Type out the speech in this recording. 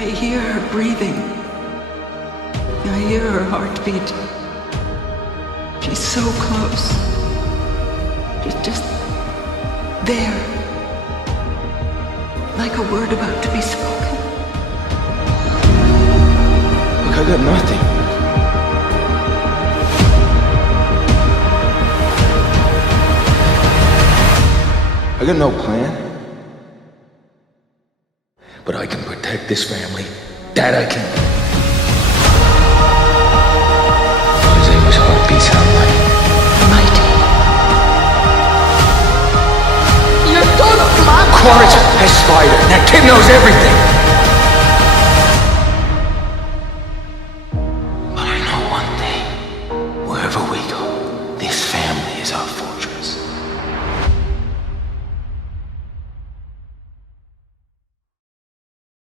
I hear her breathing. I hear her heartbeat. She's so close. She's just there. Like a word about to be spoken. Look, I got nothing. I got no plan. But I can protect this family. That I can. What does Ava's heartbeat sound like? Mighty. You're Toruk, Mom! Of course, a spider. That kid knows everything.